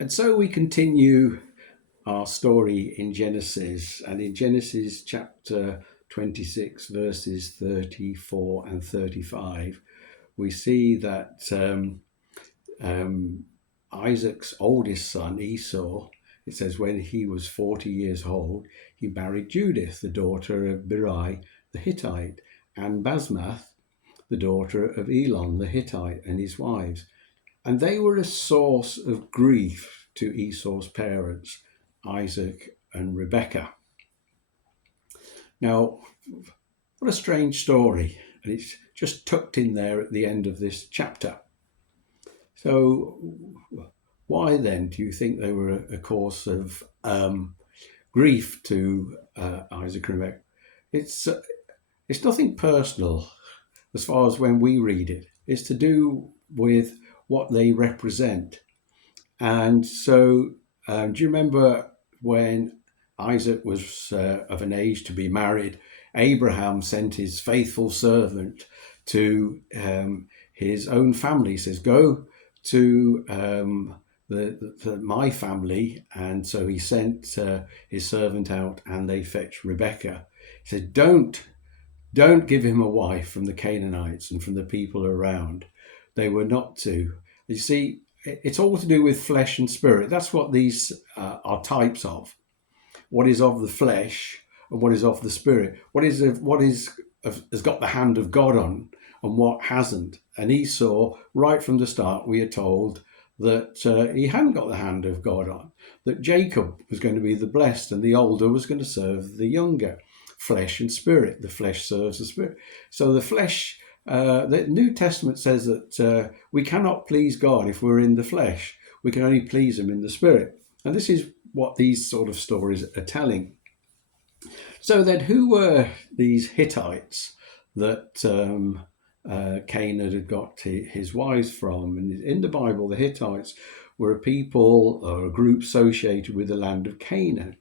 And so we continue our story in Genesis, and in Genesis chapter 26, verses 34 and 35, we see that Isaac's oldest son, Esau, it says, when he was 40 years old, he married Judith, the daughter of Berai the Hittite, and Basmath, the daughter of Elon the Hittite, and his wives. And they were a source of grief to Esau's parents, Isaac and Rebekah. Now, what a strange story. And it's just tucked in there at the end of this chapter. So, why then do you think they were a cause of grief to Isaac and Rebekah? It's nothing personal as far as when we read it. It's to do with what they represent. And so, do you remember when Isaac was of an age to be married? Abraham sent his faithful servant to his own family. He says, go to my family. And so he sent his servant out, and they fetched Rebekah. He said, don't give him a wife from the Canaanites and from the people around. They were not to. You see, it's all to do with flesh and spirit. That's what these are types of. What is of the flesh and what is of the spirit. What is has got the hand of God on, and what hasn't. And Esau, right from the start, we are told that he hadn't got the hand of God on. That Jacob was going to be the blessed, and the older was going to serve the younger. Flesh and spirit. The flesh serves the spirit. So the flesh. The New Testament says that we cannot please God if we're in the flesh. We can only please him in the spirit. And this is what these sort of stories are telling. So then, who were these Hittites that Canaan had got his wives from? And in the Bible, the Hittites were a people or a group associated with the land of Canaan.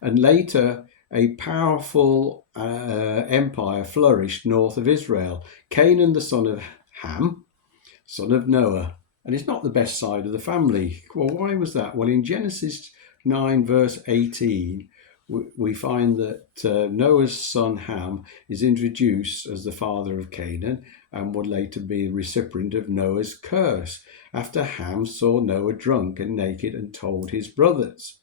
And later, a powerful empire flourished north of Israel. Canaan, the son of Ham, son of Noah. And it's not the best side of the family. Well, why was that? Well, in Genesis 9, verse 18, we find that Noah's son Ham is introduced as the father of Canaan and would later be a recipient of Noah's curse after Ham saw Noah drunk and naked and told his brothers.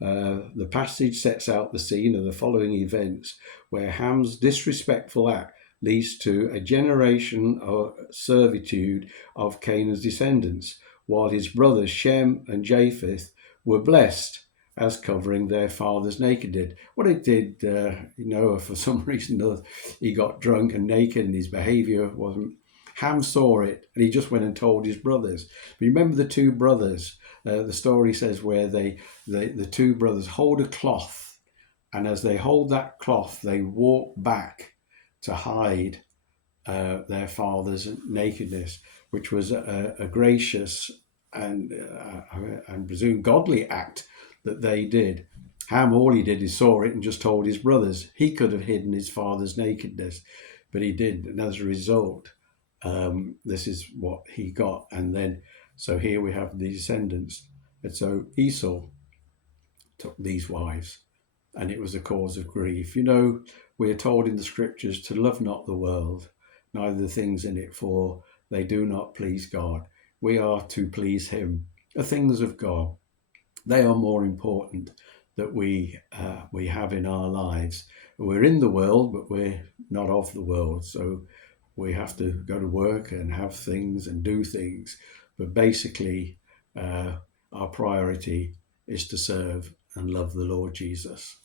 The passage sets out the scene of the following events, where Ham's disrespectful act leads to a generation of servitude of Canaan's descendants, while his brothers Shem and Japheth were blessed as covering their father's nakedness. What it did, Noah, for some reason, he got drunk and naked, and his behavior wasn't. Ham saw it, and he just went and told his brothers. But you remember the two brothers? The story says where the two brothers hold a cloth, and as they hold that cloth, they walk back to hide their father's nakedness, which was a gracious and presume godly act that they did. Ham, all he did is saw it and just told his brothers. He could have hidden his father's nakedness, but he didn't. And as a result, this is what he got. And then, so here we have the descendants. And so Esau took these wives, and it was a cause of grief. You know, we are told in the scriptures to love not the world, neither the things in it, for they do not please God. We are to please him. The things of God, they are more important that we have in our lives. We're in the world, but we're not of the world. So we have to go to work and have things and do things. But basically, our priority is to serve and love the Lord Jesus.